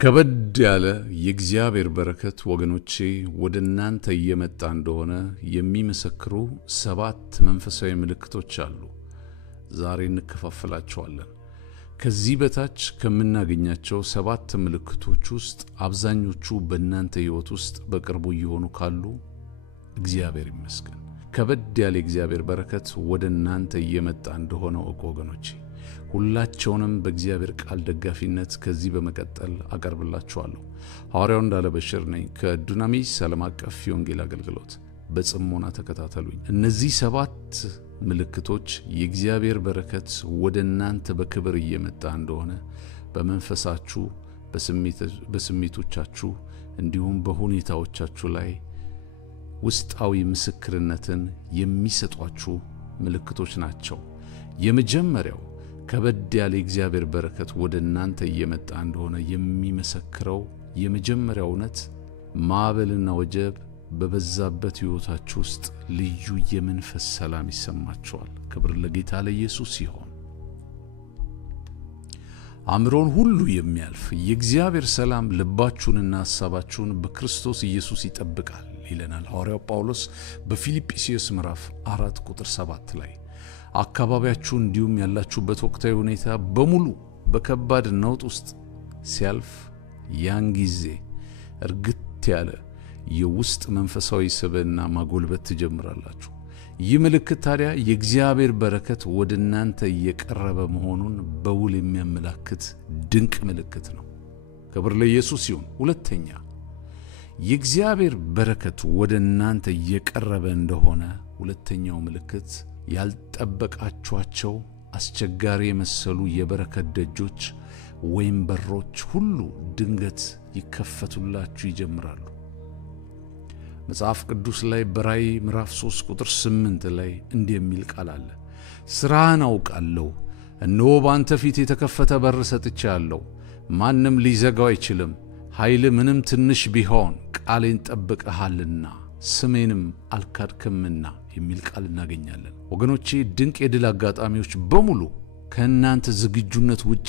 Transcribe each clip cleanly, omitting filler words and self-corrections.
ከበድ ያለ የእግዚአብሔር በረከት ወገኖቼ ወደ እናንተ እየመጣ እንደሆነ የሚመሰክሩ 7 መንፈሳዊ ምልክቶች አሉ። ዛሬ እንከፋፈላቸዋለን። ከዚህ በታች ከምናገኛቸው 7 ምልክቶች ውስጥ አብዛኞቹ በእናንተ ሕይወት ውስጥ በቅርቡ እየሆኑ ካሉ እግዚአብሔር ይመስገን። ከበድ ያለ የእግዚአብሔር በረከት ወደ እናንተ እየመጣ እንደሆነ ወገኖቼ ሁላቸውንም በእግዚአብሔር ቃል ደጋፊነት ከዚህ በመቀጠል አቀርብላችኋለሁ። ሐዋርያው እንዳለ በሽር ነኝ ከዱናሚስ ዓለም አቀፍ የወንጌል አገልግሎት። በጽሞና ተከታተሉኝ። እነዚህ 7 ምልክቶች የእግዚአብሔር በረከት ወደ እናንተ በክብር እየመጣ እንደሆነ በመንፈሳችሁ፣ በስሜቶቻችሁ እንዲሁም በሁኔታዎቻችሁ ላይ ውስጣዊ ምስክርነትን የሚሰጧችሁ ምልክቶች ናቸው። የመጀመሪያው ከበድ ያለ የእግዚአብሔር በረከት ወደ እናንተ እየመጣ እንደሆነ የሚመሰክረው የመጀመሪያው እውነት ማዕበልና ወጀብ በበዛበት ሕይወታችሁ ውስጥ ልዩ የመንፈስ ሰላም ይሰማችኋል። ክብር ለጌታ ለኢየሱስ ይሁን። አእምሮን ሁሉ የሚያልፍ የእግዚአብሔር ሰላም ልባችሁንና ሐሳባችሁን በክርስቶስ ኢየሱስ ይጠብቃል ይለናል ሐዋርያው ጳውሎስ በፊልጵስዩስ ምዕራፍ 4 ቁጥር 7 ላይ። አካባቢያችሁ እንዲሁም ያላችሁበት ወቅታዊ ሁኔታ በሙሉ በከባድ ነውጥ ውስጥ ሲያልፍ ያን ጊዜ እርግጥ ያለ የውስጥ መንፈሳዊ ስብዕና ማጎልበት ትጀምራላችሁ። ይህ ምልክት ታዲያ የእግዚአብሔር በረከት ወደ እናንተ እየቀረበ መሆኑን በውል የሚያመላክት ድንቅ ምልክት ነው። ክብር ለኢየሱስ ይሁን። ሁለተኛ የእግዚአብሔር በረከት ወደ እናንተ እየቀረበ እንደሆነ ሁለተኛው ምልክት ያልጠበቃችኋቸው አስቸጋሪ የመሰሉ የበረከት ደጆች ወይም በሮች ሁሉ ድንገት ይከፈቱላችሁ ይጀምራሉ። መጽሐፍ ቅዱስ ላይ በራእይ ምዕራፍ 3 ቁጥር 8 ላይ እንዲህ የሚል ቃል አለ። ሥራህን አውቃለሁ፣ እነሆ በአንተ ፊት የተከፈተ በር ሰጥቼአለሁ፣ ማንም ሊዘጋው አይችልም። ኃይል ምንም ትንሽ ቢሆን ቃሌን ጠብቀሃልና ስሜንም አልካድክምና የሚል ቃል እናገኛለን። ወገኖቼ ድንቅ የድል አጋጣሚዎች በሙሉ ከእናንተ ዝግጁነት ውጪ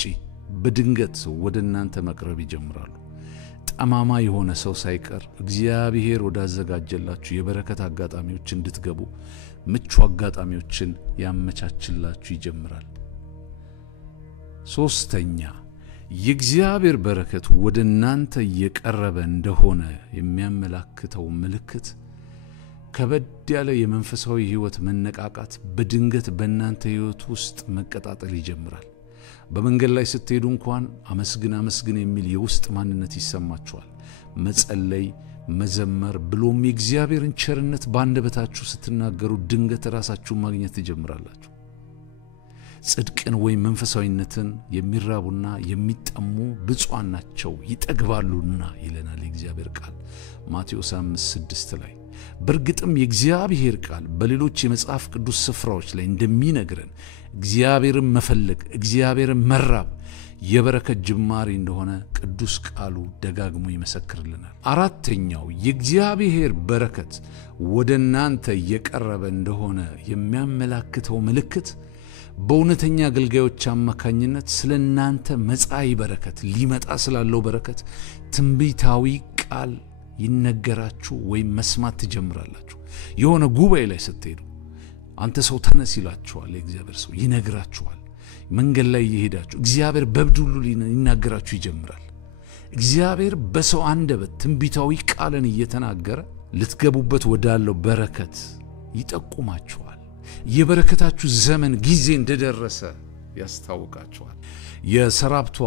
በድንገት ወደ እናንተ መቅረብ ይጀምራሉ። ጠማማ የሆነ ሰው ሳይቀር እግዚአብሔር ወዳዘጋጀላችሁ የበረከት አጋጣሚዎች እንድትገቡ ምቹ አጋጣሚዎችን ያመቻችላችሁ ይጀምራል። ሶስተኛ የእግዚአብሔር በረከት ወደ እናንተ እየቀረበ እንደሆነ የሚያመላክተው ምልክት ከበድ ያለ የመንፈሳዊ ሕይወት መነቃቃት በድንገት በእናንተ ሕይወት ውስጥ መቀጣጠል ይጀምራል። በመንገድ ላይ ስትሄዱ እንኳን አመስግን የሚል የውስጥ ማንነት ይሰማችኋል። መጸለይ፣ መዘመር ብሎም የእግዚአብሔርን ቸርነት በአንደበታችሁ ስትናገሩ ድንገት ራሳችሁን ማግኘት ትጀምራላችሁ። ጽድቅን ወይም መንፈሳዊነትን የሚራቡና የሚጠሙ ብፁዓን ናቸው ይጠግባሉና ይለናል የእግዚአብሔር ቃል ማቴዎስ 5:6 ላይ። በእርግጥም የእግዚአብሔር ቃል በሌሎች የመጽሐፍ ቅዱስ ስፍራዎች ላይ እንደሚነግረን እግዚአብሔርን መፈለግ፣ እግዚአብሔርን መራብ የበረከት ጅማሬ እንደሆነ ቅዱስ ቃሉ ደጋግሞ ይመሰክርልናል። አራተኛው የእግዚአብሔር በረከት ወደ እናንተ እየቀረበ እንደሆነ የሚያመላክተው ምልክት በእውነተኛ አገልጋዮች አማካኝነት ስለ እናንተ መጻኢ በረከት ሊመጣ ስላለው በረከት ትንቢታዊ ቃል ይነገራችሁ ወይም መስማት ትጀምራላችሁ። የሆነ ጉባኤ ላይ ስትሄዱ አንተ ሰው ተነስ ይላችኋል። የእግዚአብሔር ሰው ይነግራችኋል። መንገድ ላይ እየሄዳችሁ እግዚአብሔር በብድ ሁሉ ሊናገራችሁ ይጀምራል። እግዚአብሔር በሰው አንደበት ትንቢታዊ ቃልን እየተናገረ ልትገቡበት ወዳለው በረከት ይጠቁማችኋል። የበረከታችሁ ዘመን ጊዜ እንደደረሰ ያስታውቃችኋል። የሰራፕቷ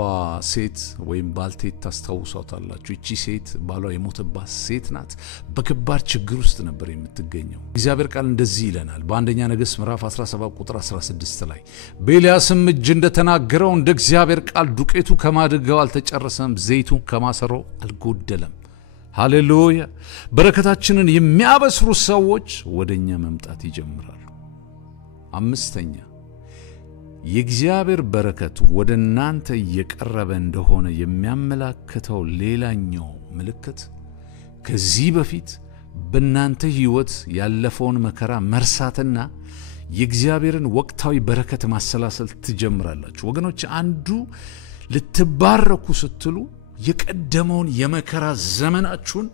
ሴት ወይም ባልቴት ታስታውሷታላችሁ። እቺ ሴት ባሏ የሞተባት ሴት ናት። በከባድ ችግር ውስጥ ነበር የምትገኘው። እግዚአብሔር ቃል እንደዚህ ይለናል በአንደኛ ነገሥት ምዕራፍ 17 ቁጥር 16 ላይ በኤልያስም እጅ እንደተናገረው እንደ እግዚአብሔር ቃል ዱቄቱ ከማድጋው አልተጨረሰም፣ ዘይቱ ከማሰሮ አልጎደለም። ሃሌሉያ! በረከታችንን የሚያበስሩ ሰዎች ወደኛ መምጣት ይጀምራሉ። አምስተኛ የእግዚአብሔር በረከት ወደ እናንተ እየቀረበ እንደሆነ የሚያመላክተው ሌላኛው ምልክት ከዚህ በፊት በእናንተ ሕይወት ያለፈውን መከራ መርሳትና የእግዚአብሔርን ወቅታዊ በረከት ማሰላሰል ትጀምራላችሁ። ወገኖች አንዱ ልትባረኩ ስትሉ የቀደመውን የመከራ ዘመናችሁን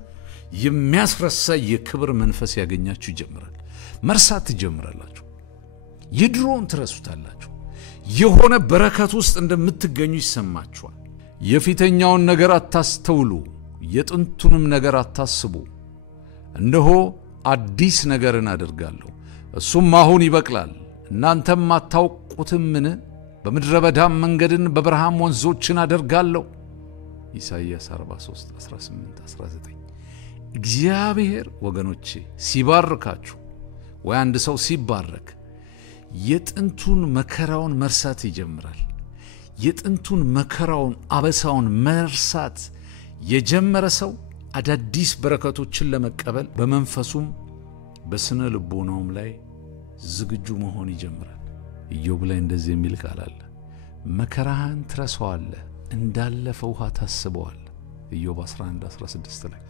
የሚያስረሳ የክብር መንፈስ ያገኛችሁ ይጀምራል። መርሳት ትጀምራላችሁ። የድሮውን ትረሱታላችሁ። የሆነ በረከት ውስጥ እንደምትገኙ ይሰማችኋል። የፊተኛውን ነገር አታስተውሉ፣ የጥንቱንም ነገር አታስቡ። እነሆ አዲስ ነገርን አደርጋለሁ፣ እሱም አሁን ይበቅላል፣ እናንተም አታውቁትምን? በምድረ በዳም መንገድን በበረሃም ወንዞችን አደርጋለሁ። ኢሳይያስ 43 18 19 እግዚአብሔር ወገኖቼ ሲባርካችሁ ወይ አንድ ሰው ሲባረክ የጥንቱን መከራውን መርሳት ይጀምራል። የጥንቱን መከራውን አበሳውን መርሳት የጀመረ ሰው አዳዲስ በረከቶችን ለመቀበል በመንፈሱም በስነ ልቦናውም ላይ ዝግጁ መሆን ይጀምራል። ኢዮብ ላይ እንደዚህ የሚል ቃል አለ፣ መከራህን ትረሳዋለህ፣ እንዳለፈ ውሃ ታስበዋለህ። ኢዮብ 11:16 ላይ።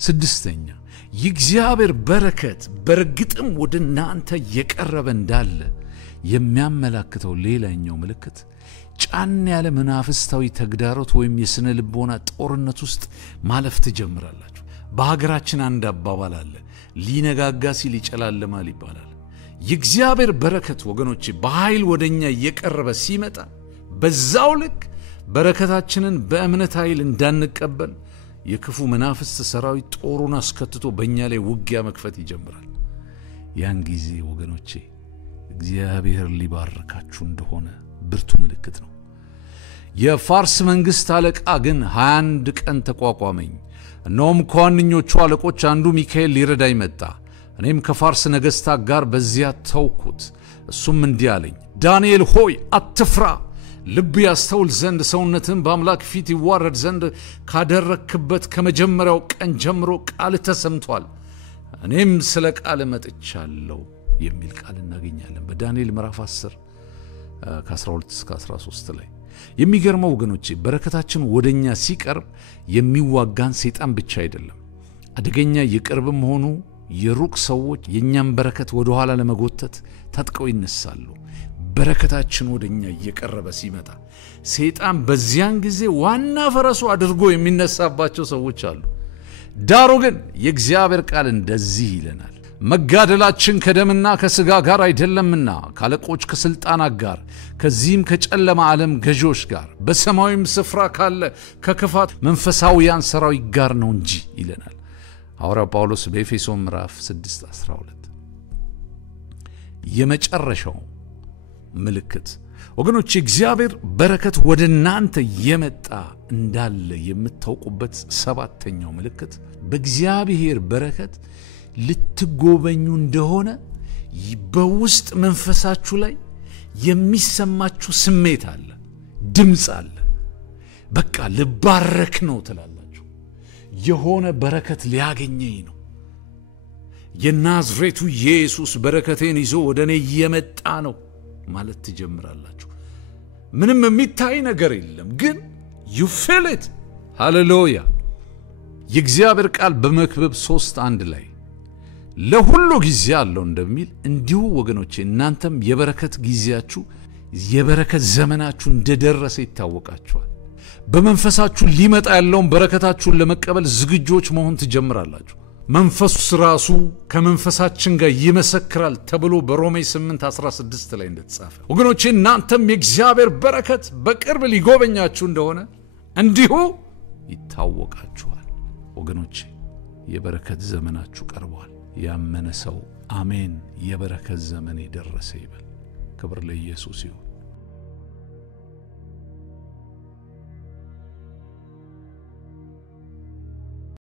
ስድስተኛ የእግዚአብሔር በረከት በርግጥም ወደ እናንተ የቀረበ እንዳለ የሚያመላክተው ሌላኛው ምልክት ጫን ያለ መናፍስታዊ ተግዳሮት ወይም የስነ ልቦና ጦርነት ውስጥ ማለፍ ትጀምራላችሁ። በሀገራችን አንድ አባባል አለ፣ ሊነጋጋ ሲል ይጨላልማል ይባላል። የእግዚአብሔር በረከት ወገኖቼ በኃይል ወደኛ እየቀረበ ሲመጣ በዛው ልክ በረከታችንን በእምነት ኃይል እንዳንቀበል የክፉ መናፍስት ሰራዊት ጦሩን አስከትቶ በእኛ ላይ ውጊያ መክፈት ይጀምራል። ያን ጊዜ ወገኖቼ እግዚአብሔር ሊባርካችሁ እንደሆነ ብርቱ ምልክት ነው። የፋርስ መንግስት አለቃ ግን 21 ቀን ተቋቋመኝ። እነሆም ከዋነኞቹ አለቆች አንዱ ሚካኤል ሊረዳኝ መጣ። እኔም ከፋርስ ነገሥታት ጋር በዚያ ተውኩት። እሱም እንዲህ አለኝ፣ ዳንኤል ሆይ አትፍራ፣ ልብ ያስተውል ዘንድ ሰውነትን በአምላክ ፊት ይዋረድ ዘንድ ካደረክበት ከመጀመሪያው ቀን ጀምሮ ቃል ተሰምቷል። እኔም ስለ ቃል መጥቻለሁ የሚል ቃል እናገኛለን በዳንኤል ምዕራፍ 10 ከ12 እስከ 13 ላይ። የሚገርመው ወገኖቼ በረከታችን ወደኛ ሲቀርብ የሚዋጋን ሰይጣን ብቻ አይደለም። አደገኛ የቅርብም ሆኑ የሩቅ ሰዎች የኛን በረከት ወደ ኋላ ለመጎተት ታጥቀው ይነሳሉ። በረከታችን ወደኛ እየቀረበ ሲመጣ ሰይጣን በዚያን ጊዜ ዋና ፈረሱ አድርጎ የሚነሳባቸው ሰዎች አሉ። ዳሩ ግን የእግዚአብሔር ቃል እንደዚህ ይለናል፣ መጋደላችን ከደምና ከሥጋ ጋር አይደለምና ካለቆች ከስልጣናት ጋር ከዚህም ከጨለማ ዓለም ገዦች ጋር በሰማያዊም ስፍራ ካለ ከክፋት መንፈሳውያን ሰራዊት ጋር ነው እንጂ ይለናል ሐዋርያው ጳውሎስ በኤፌሶን ምዕራፍ 6:12። የመጨረሻው ምልክት ወገኖች እግዚአብሔር በረከት ወደ እናንተ የመጣ እንዳለ የምታውቁበት ሰባተኛው ምልክት በእግዚአብሔር በረከት ልትጎበኙ እንደሆነ በውስጥ መንፈሳችሁ ላይ የሚሰማችሁ ስሜት አለ፣ ድምጽ አለ። በቃ ልባረክ ነው ትላላችሁ። የሆነ በረከት ሊያገኘኝ ነው። የናዝሬቱ ኢየሱስ በረከቴን ይዞ ወደኔ እየመጣ ነው ማለት ትጀምራላችሁ። ምንም የሚታይ ነገር የለም፣ ግን you feel it. ሃሌሉያ። የእግዚአብሔር ቃል በመክብብ 3:1 ላይ ለሁሉ ጊዜ አለው እንደሚል እንዲሁ ወገኖቼ እናንተም የበረከት ጊዜያችሁ የበረከት ዘመናችሁ እንደደረሰ ይታወቃችኋል። በመንፈሳችሁ ሊመጣ ያለውን በረከታችሁን ለመቀበል ዝግጆች መሆን ትጀምራላችሁ። መንፈሱ ራሱ ከመንፈሳችን ጋር ይመሰክራል ተብሎ በሮሜ 8:16 ላይ እንደተጻፈ ወገኖቼ እናንተም የእግዚአብሔር በረከት በቅርብ ሊጎበኛችሁ እንደሆነ እንዲሁ ይታወቃችኋል። ወገኖቼ የበረከት ዘመናችሁ ቀርቧል። ያመነ ሰው አሜን የበረከት ዘመን ደረሰ ይበል። ክብር ለኢየሱስ ይሁን።